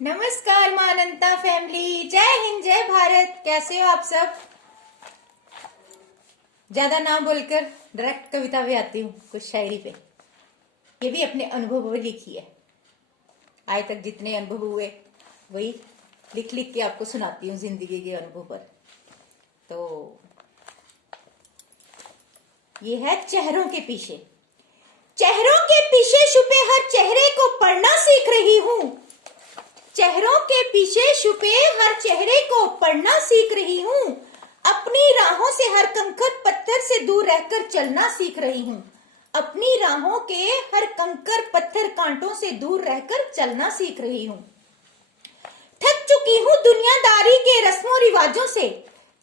नमस्कार मानंता फैमिली, जय हिंद जय भारत। कैसे हो आप सब? ज्यादा ना बोलकर डायरेक्ट कविता भी आती हूँ, कुछ शायरी पे। ये भी अपने अनुभव में लिखी है। आज तक जितने अनुभव हुए वही लिख लिख के आपको सुनाती हूँ जिंदगी के अनुभव पर। तो ये है चेहरों के पीछे। चेहरों के पीछे छुपे हर चेहरे को पढ़ना सीख रही हूँ। चेहरों के पीछे छुपे हर चेहरे को पढ़ना सीख रही हूँ। अपनी राहों से हर कंकड़ पत्थर से दूर रहकर चलना सीख रही हूँ। अपनी राहों के हर कंकड़ पत्थर कांटों से दूर रहकर चलना सीख रही हूँ। थक चुकी हूँ दुनियादारी के रस्मों रिवाजों से।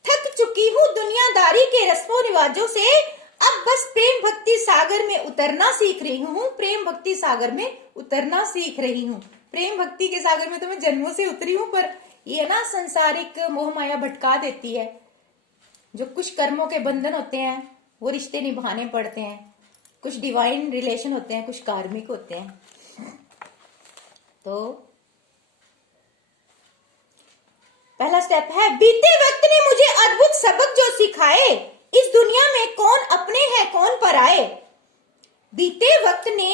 थक चुकी हूँ दुनियादारी के रस्मों रिवाजों से। अब बस प्रेम भक्ति सागर में उतरना सीख रही हूँ। प्रेम भक्ति सागर में उतरना सीख रही हूँ। प्रेम भक्ति के सागर में तो मैं जन्मों से उतरी हूँ, पर ये ना संसारिक मोह माया भटका देती है। जो कुछ कर्मों के बंधन होते हैं वो रिश्ते निभाने पड़ते हैं। कुछ डिवाइन रिलेशन होते हैं, कुछ कार्मिक होते हैं। तो पहला स्टेप है, बीते वक्त ने मुझे अद्भुत सबक जो सिखाए। इस दुनिया में कौन अपने हैं कौन पराए। बीते वक्त ने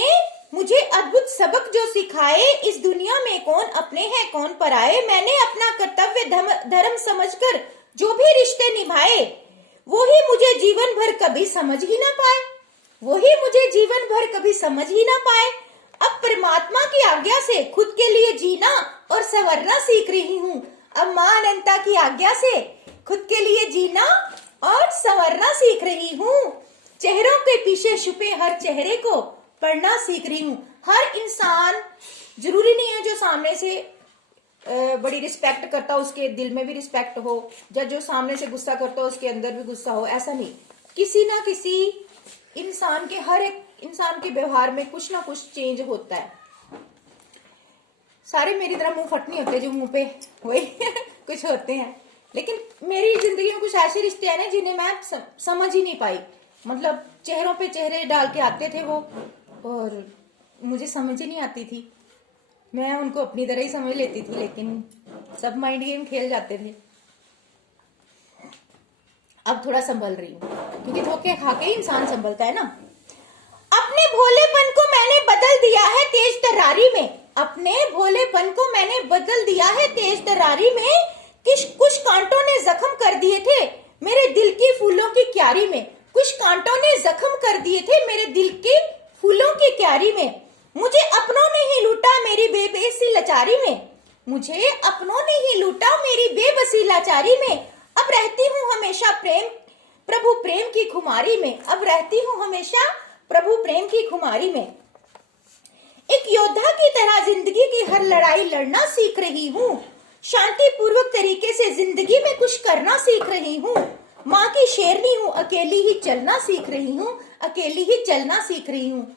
मुझे अद्भुत सबक जो सिखाए। इस दुनिया में कौन अपने हैं कौन पराए। मैंने अपना कर्तव्य धर्म समझकर जो भी रिश्ते निभाए, वो ही मुझे जीवन भर कभी समझ ही ना पाए। वो ही मुझे जीवन भर कभी समझ ही ना पाए। अब परमात्मा की आज्ञा से खुद के लिए जीना और संवरना सीख रही हूँ। अब मां अनंता की आज्ञा से खुद के लिए जीना और संवरना सीख रही हूँ। चेहरों के पीछे छुपे हर चेहरे को पढ़ना सीख रही हूँ। हर इंसान जरूरी नहीं है जो सामने से बड़ी रिस्पेक्ट करता हो उसके दिल में भी रिस्पेक्ट हो, या जो सामने से गुस्सा करता हो उसके अंदर भी गुस्सा हो। ऐसा नहीं, किसी ना किसी इंसान के, हर एक इंसान के व्यवहार में कुछ ना कुछ चेंज होता है। सारे मेरी तरह मुंह फट नहीं होते जो मुंह पे वही कुछ होते हैं। लेकिन मेरी जिंदगी में कुछ ऐसे रिश्ते हैं ना जिन्हें मैं समझ ही नहीं पाई। मतलब चेहरों पे चेहरे डाल के आते थे वो, और मुझे समझ ही नहीं आती थी। मैं उनको अपनी तरह ही समझ लेती थी, लेकिन सब माइंड गेम खेल जाते थे। अब थोड़ा संभल रही हूँ, क्योंकि धोखे खा के इंसान संभलता है ना। अपने भोलेपन को मैंने बदल दिया है तेज तरारी में। अपने भोलेपन को मैंने बदल दिया है तेज तरारी में। कुछ कांटों ने जख्म कर दिए थे मेरे दिल की फूलों की क्यारी में। कुछ कांटों ने जख्म कर दिए थे मेरे दिल की फूलों की क्यारी में। मुझे अपनों ने ही लूटा मेरी बेबसी लाचारी में। मुझे अपनों ने ही लूटा मेरी बेबसी लाचारी में। अब रहती हूँ हमेशा प्रभु प्रेम की खुमारी में। अब रहती हूँ हमेशा प्रभु प्रेम की खुमारी में। एक योद्धा की तरह जिंदगी की हर लड़ाई लड़ना सीख रही हूँ। शांतिपूर्वक तरीके से जिंदगी में कुछ करना सीख रही हूँ। माँ की शेरनी हूँ, अकेली ही चलना सीख रही हूँ। अकेली ही चलना सीख रही हूँ।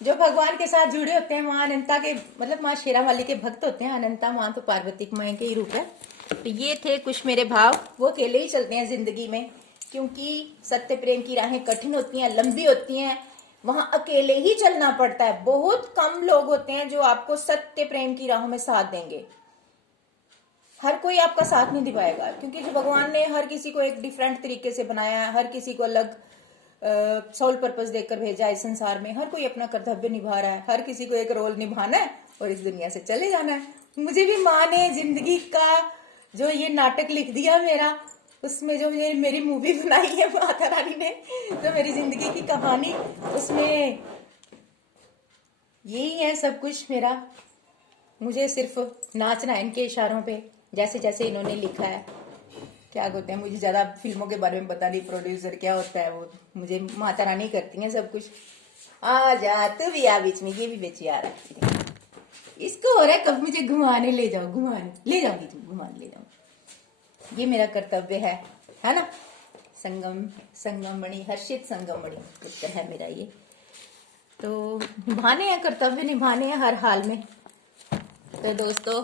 जो भगवान के साथ जुड़े होते हैं, माँ अनंता के, मतलब माँ शेरावाली के भक्त होते हैं। अनंता माँ तो पार्वती माँ के ही रूप है। तो ये थे कुछ मेरे भाव। वो अकेले ही चलते हैं जिंदगी में, क्योंकि सत्य प्रेम की राहें कठिन होती हैं, लंबी होती हैं। वहां अकेले ही चलना पड़ता है। बहुत कम लोग होते हैं जो आपको सत्य प्रेम की राहों में साथ देंगे। हर कोई आपका साथ नहीं दिखाएगा, क्योंकि जो भगवान ने हर किसी को एक डिफरेंट तरीके से बनाया है। हर किसी को अलग सोल पर्पस देकर भेजा है इस संसार में। हर कोई अपना कर्तव्य निभा रहा है। हर किसी को एक रोल निभाना है और इस दुनिया से चले जाना है। मुझे भी माँ ने जिंदगी का जो ये नाटक लिख दिया मेरा, उसमें जो मेरी मूवी बनाई है माता रानी ने, जो मेरी जिंदगी की कहानी, उसमें यही है सब कुछ मेरा। मुझे सिर्फ नाचना है इनके इशारों पे, जैसे जैसे इन्होंने लिखा है। क्या होते हैं, मुझे ज्यादा फिल्मों के बारे में पता नहीं, प्रोड्यूसर क्या होता है वो, मुझे माता रानी करती है सब कुछ। आ जा तू भी आ बीच में, ये भी बेची आ रहा है। इसको हो रहा है कब मुझे घुमाने ले जाओ, घुमाने ले जाओ, बीच में घुमाने ले जाओ। ये मेरा कर्तव्य है ना। संगमणि, हर्षित संगमणि उत्तर है मेरा ये। तो निभाने हैं कर्तव्य, निभाने हैं हर हाल में। तो दोस्तों,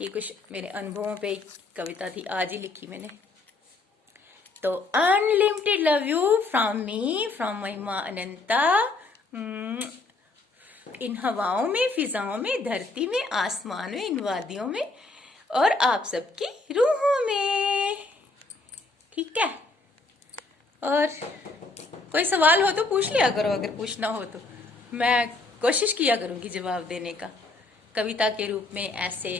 ये कुछ मेरे अनुभवों पे कविता थी, आज ही लिखी मैंने। तो unlimited love you from me, from महिमा अनंता। इन हवाओं में, फिजाओं में, धरती में, आसमान में, इन वादियों में और आप सबकी रूहों में। ठीक है, और कोई सवाल हो तो पूछ लिया करो, अगर पूछना हो तो मैं कोशिश किया करूंगी जवाब देने का, कविता के रूप में। ऐसे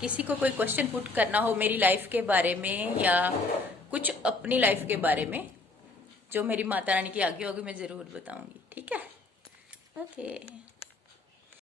किसी को कोई क्वेश्चन पुट करना हो मेरी लाइफ के बारे में या कुछ अपनी लाइफ के बारे में, जो मेरी माता रानी की आज्ञा होगी मैं जरूर बताऊंगी। ठीक है, ओके।